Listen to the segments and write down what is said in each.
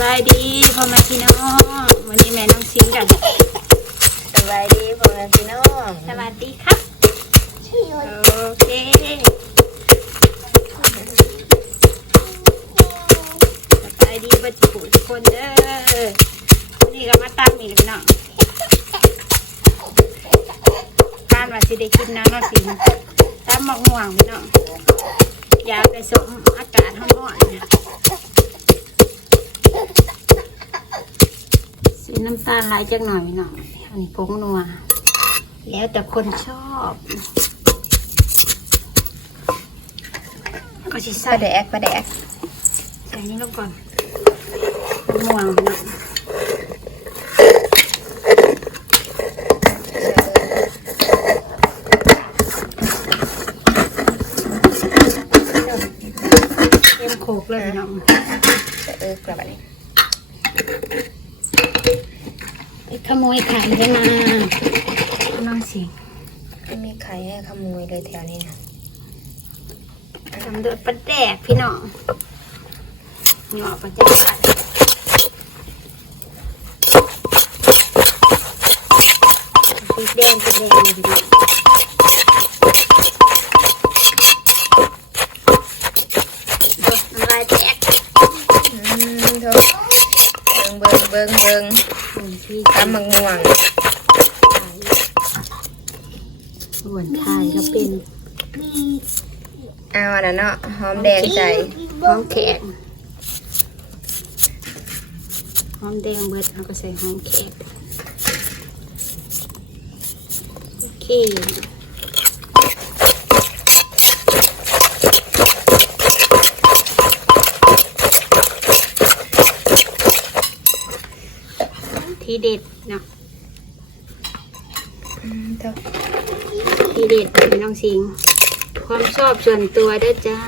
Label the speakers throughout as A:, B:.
A: บายดีพ่อแม่พี่น้องวันนี้แม่น้องชิงกัน
B: สบายดีพ่อแม่พี่น้อง
A: สวัสดีครับโอเคสบายดีบัดจุทุกคนเด้อวันนี้ก็มาตามอีกแล้วพี่น้องการว่าสิได้กินน้ำน้ำสิงตามหมกม่วงพี่น้องอยากไปสมอากาศร้อนๆ น้ำตาลลายจักหน่อยหน่อยอันนี้ผงนัว แล้วแต่คนชอบ ก็ชิ
B: ซ่าแดกปลาแดก
A: ใส่นี้ลงก่อนมะม่วงเนาะเต็มโขกเลยพี่น้อง
B: จะเออกระบะนี้
A: ขโม ยไข่ได้มานั่งสิ
B: ไม่มีไข่ให้ขโมยเลยแถวนี้นะ
A: ทำโดยประแดกพี่น้องหงอประจักพริกแดงกระแดงอยู่พี่ อื
B: ม
A: พี่
B: ตำมังม่วง
A: ส่วนไข่ก็เป็น
B: เอาอันนั้นเนาะหอมแดงใส่
A: หอมแขกหอมแดงเบิดเราก็ใส่หอมแขกโอเค เด็ดเนาะ
B: อืมเถอะ
A: ทีเด็ดเป็นน้องสิง ความชอบส่วนตัวเด้อจ้า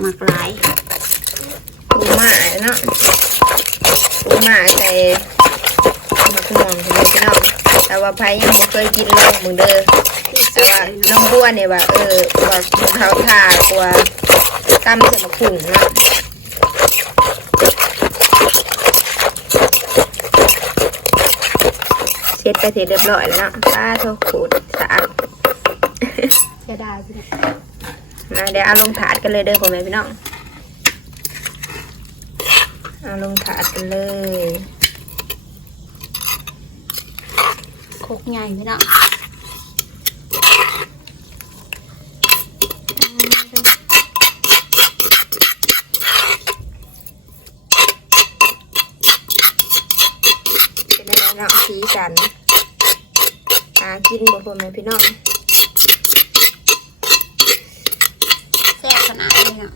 A: หมักหลาย
B: ปูม่าเนาะปูม่าใส่มะม่วงพ่อแม่พี่น้องแต่ว่าไผยังบ่เคยกินลองมึงเด้อแต่ว่าน้องบัวเนี่ยว่าเออว่ามึงเขาท่ากว่าตำใส่มะขุ่งเนาะ เช็ดไปเสร็จเรียบร้อยแล้วเนาะป้าโทษขูดสะอาด
A: จะได้พี่น้อง
B: มาเดี๋ยวเอาลงถาดกันเลยเด้อพ่อแม่พี่น้องเอาลงถาดกันเลย
A: คกใหญ่พี่น้อง
B: เป็นอะไรเนาะสีสันหากินบ่พ่อแม่พี่น้อง
A: แซ่บขนาดนี้เนาะ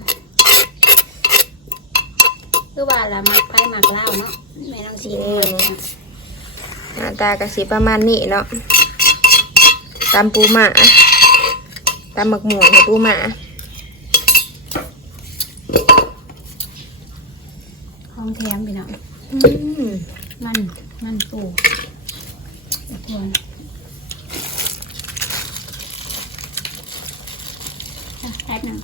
A: คือว่าละหมักไผ่หมักเหล้าเนาะแม่น้องสิง
B: หน้าตากระสีประมาณนี้เนาะตำปูหมาตำหมักหมูให้ปูหมา
A: ห้องแถมพี่น้อง
B: อืม
A: มันมันปูตะควรอะแป๊บหนึง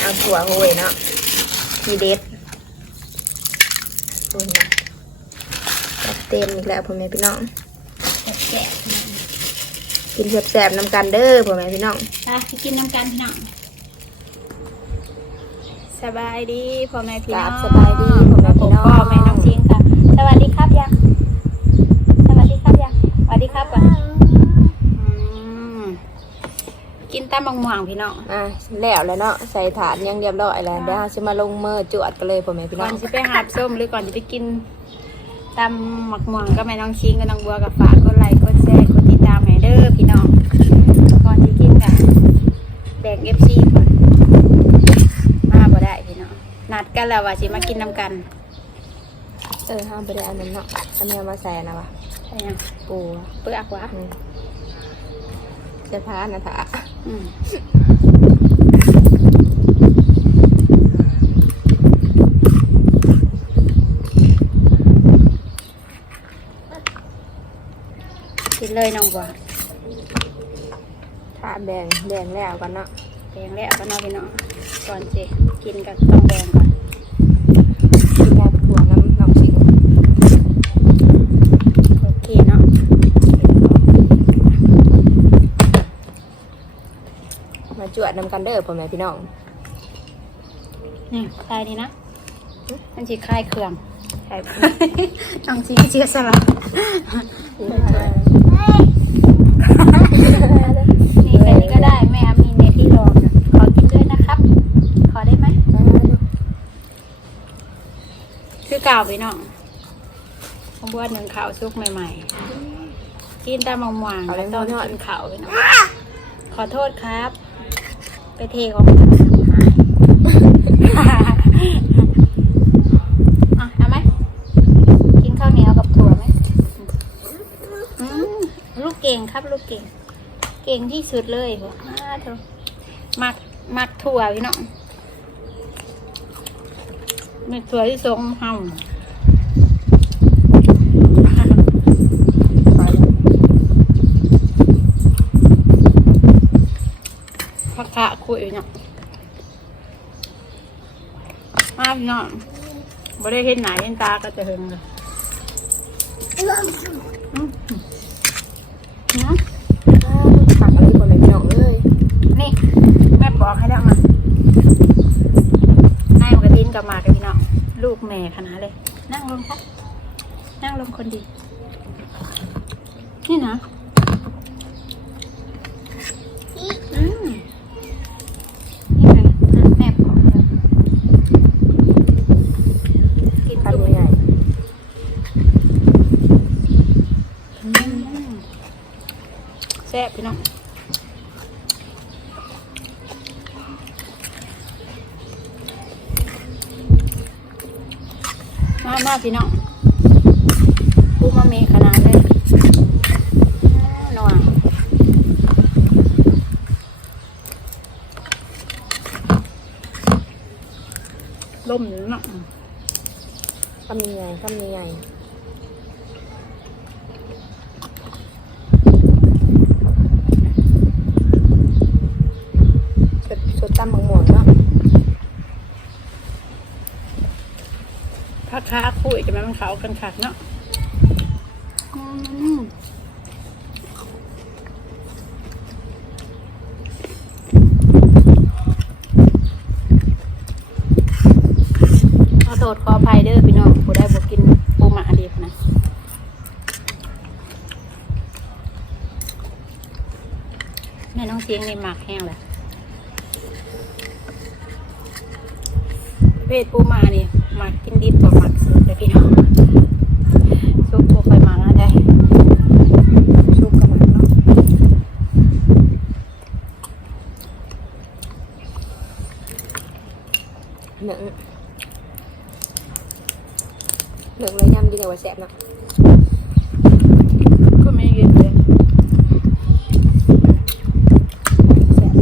B: เอาถั่วโหยเนาะทีเด็ดตุนนะจัดเต็มอีกแล้วพ่อแม่พี่น้อง
A: แกะๆพี่น้อง
B: กินแสบๆนำกันเด้อพ่อแม่พี่น้อง
A: ไปไปกินน้ำกันพี่น้อง สบายดีพ่อแม่พี่น้อง
B: สบายดีพ่อแม่พี่น้อง
A: พ่อแม่น้องซิงค่ะ สวัสดีครับยังสวัสดีครับยังสวัสดีครับก่อนอืมกินตามบางม่วงพี่น้อง
B: อะแล้วแล้วเนาะใส่ถาดยังเรียบร้อยแล้วเดี๋ยวเราจะมาลงมือจวดกันเลยพ่อแม่พี่
A: ก่
B: น้
A: อ
B: อนง
A: จะไปหาบส้มหรือก่อนจะไปกินตำหมักม่วงก็แม่น้องชิงกับน้องบัวกับฝากกดไลค์กดแชร์กดติดตามแม่เด้อพี่น้องก่อนจะกินกันแบ่งเอฟซีก่อนมาบ่ได้พี่น้องนัด กันแล้วว่าสิมากินน้ำกัน
B: เออห้ามไปได้อันนั้นเนาะอันนี้เอามาใส่นะวะ
A: ใช่ยัง
B: ปู
A: เปลือกวะ
B: อืมเสื้อผ้านะถา
A: อืมกินเลยน้องบัว
B: ถาแบ่งแบ่งแล้วกันเนาะ
A: แพงแล้วก็นอนไปนอนก่อนสิกินกันต้องแบ่งก่อน
B: กินได้ถั่วน้ำน้องชิง
A: โอเคเนาะ
B: มา จวดนำกันเด้อพ่อแม่พี่น้อง
A: นี่คลายดีนะมันจะคลายเครื่อง
B: ใช่
A: น้องจีเชียสละนี่แค่นี้ก็ได้แม่มีเนที่รองนะขอกินด้วยนะครับ ขอได้ไหมคือเก่าไปน้องผมว่าหนึ่งข่าวซุกใหม่ๆกินตามมะม่วงแล้วต้องกินข่าวไปน้องขอโทษครับ ไปเทของหายอะเอาไหมกินข้าวเหนียวกับถั่วไหมอืมลูกเก่งครับ ลูกเก่ง เก่งที่สุดเลยหัวอ้าเถอะมักมักถั่วพี่น้องมีถั่วที่ทรงเฮาพัก คะคุยเนาะมาพี่น้องบ่ได้เห็นหนาเห็นตาก็จะเฮงเลยอืมอืม
B: ผักอะไรพ่อแม่พี่น้องเอ้ย
A: นี่แม่บอกให้แล้วมาให้มันกระดินกับมากกับพี่น้องลูกแม่ขนาดเลย นั่งลงครับนั่งลงคนดี นี่นะอืมนี่ไงนั่นแม่บอกแล้วกิน
B: ทำ
A: ลูก
B: ยังไง
A: อืมแซ่บพี่น้องมามาพี่น้องกูมาเมขนาดเลยนัวล่มหนึ่งเนาะ
B: ทำยังไงทำยังไงสดสดตำบักหม่วงเนาะ
A: พัก ค้าคุยกันไหมมันเขากันขัดเนาะขอโทษขออภัยเด้อพี่น้องผู้ได้บอกกินปูหมาดีพะนะแม่น้องเสียงในหมากแห้งแหละเพศปูหมานี่ห มากินดิบกว่ามากสุดเลยพี่น้องสุกปูไปมาแล้วได้
B: ชุบกับมันเนาะหนึ่งหนึ่งเลยยำดีกว่าแสบเนาะ
A: ก็ไม่กินเลย
B: แซ่บ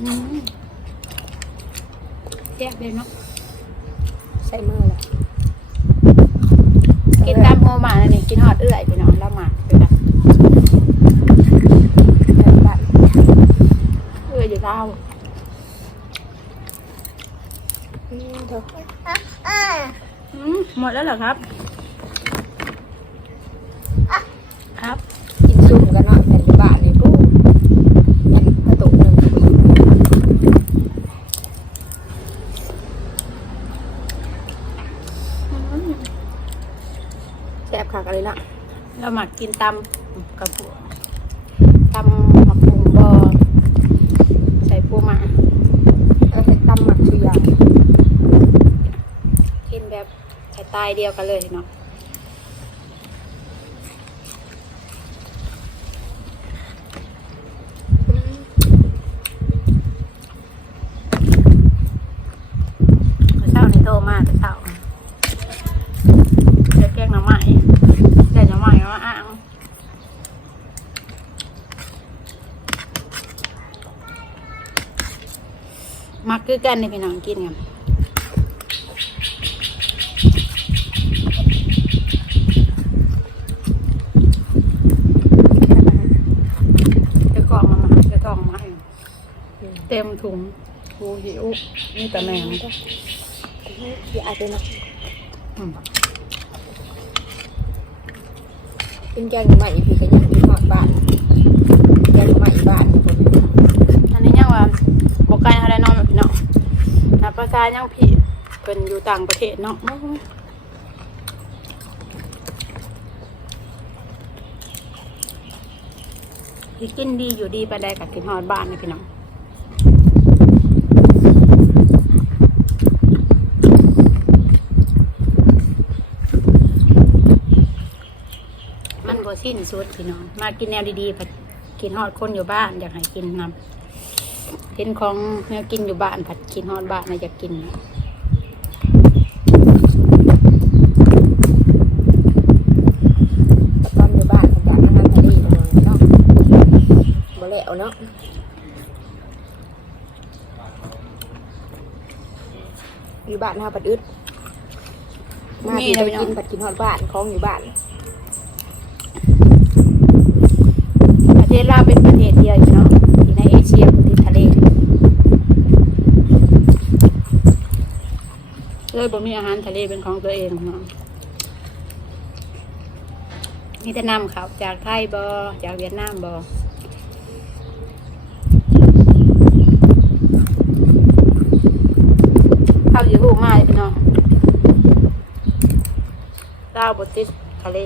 A: อืมแซ่บ เลยเนาะ
B: ใส่มือแหละ
A: กินตามโฮมาแล้วนี่กินฮอดเอื้อยพี่น้องแล้วหมากไปกัน
B: แบบแบบ
A: เอื้อยอยู่เล่า
B: อืมเถอะ
A: อืมหมดแล้วเหรอครับ ครับ
B: กินซุ่มกันเนาะแผ่นอยู่บ้านนี่ปุ๊บแผ่นกระตุกหนึ่งแซ่บคักอะไรเนาะ
A: เราหมักกินตำกับปูตำหมักปูบอใส่ปูหมา
B: เอาไปตำหมักชุยา
A: กินแบบสไตล์เดียวกันเลยเนาะ กันในพี่น้องกินกันกระกองมาจะกองมาเต็มถุงหูหิวนี่แต่แมงก็
B: อย่าอาจจะนะเป็นแกงใหม่พี่ก็ยังมีหอดบ้านแกงใหม่บานยู่บน
A: อันนี้ยังว่า ภาษายังพี่เป็นอยู่ต่างประเทศเนาะพี่กินดีอยู่ดีไปได้กับกินฮอดบ้านนะพี่น้องมันบ่สิ้นสุดพี่น้องมากินแนวดีๆผัดกินฮอดคนอยู่บ้าน อยากให้กินนำ กินของแนวกินอยู่บ้านผัดกินฮอดบ้านนะอยากกิน
B: ตอนอยู่บ้านของบ้านอาหารทะเลของเราเนาะบ่แล้วเนาะอยู่บ้านเฮาปัดอึดมา
A: มี
B: ที่
A: นะ
B: ไป
A: พี่น้อง
B: กินปัดกินฮอดบ้านของอยู่บ้าน
A: ประเทศลาวเป็นประเทศเดียวอยู่เนาะที่ในเอเชียติดทะเล เลยบ่มีอาหารทะเลเป็นของตัวเองนะมีแต่นำเขาจากไทยบอจากเวียดนามบอข้าวอยู่หูมาเลยพี่น้องลาวบติดทะเล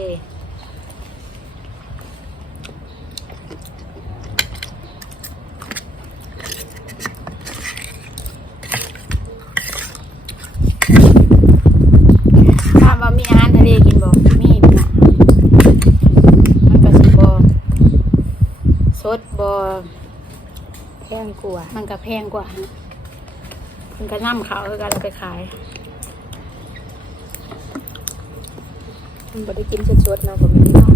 A: ถามว่ามีอาหารทะเลกินบ่มีพี่น้องมันก็สิบ่สดบ่
B: แพงกว่า
A: มันก็แพงกว่าฮะมันก็นํเขาคือกันเราไปขาย
B: มันบ่ได้กินสดๆเนาะก็มีเนาะ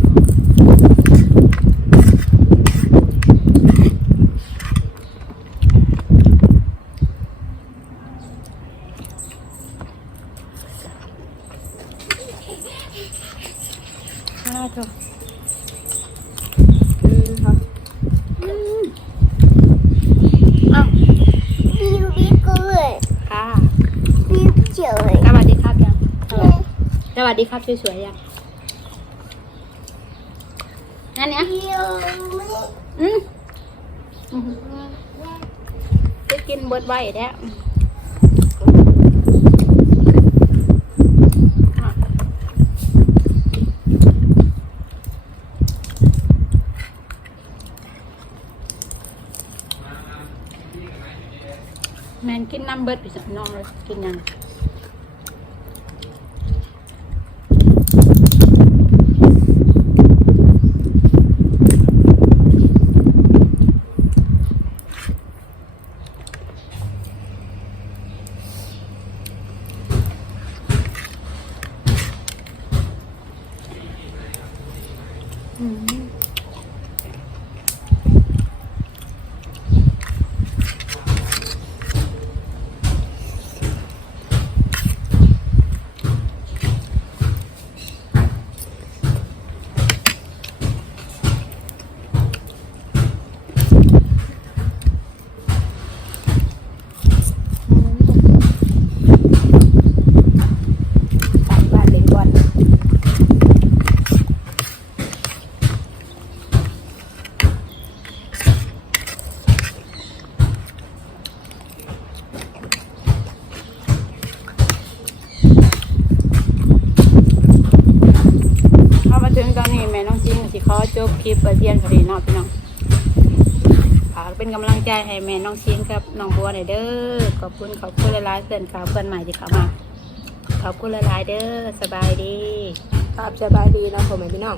A: น่าจะ
B: อืมครับ
A: อ้าว
C: บิวบิวกูเลย
A: ค่ะ
C: บิวเจ๋ย
A: สวัสดีครับยังส วัสดีครับสวยๆยังนั่นเนี่ยอืมอืมจะกินเบิดไว้แท้อะแมนกินน้ำเบิดไปสักน้องเลยกินยังอืมใส่บ้านเลยก่อน เข้ามาถึงตอนนี้แม่น้องซิงสิขอจบ คลิปไปเพียงเท่านี้เนาะพี่น้องฝากเป็นกำลังใจให้แม่น้องชิงกับน้องบัวหน่อยเด้อขอบคุณขอบคุณหลายๆเพื่อนข่าวเพื่อนใหม่ที่เข้ามาขอบคุณหลายๆเด้อสบายดี
B: ครับสบายดีนะพ่อแม่พี่น้อง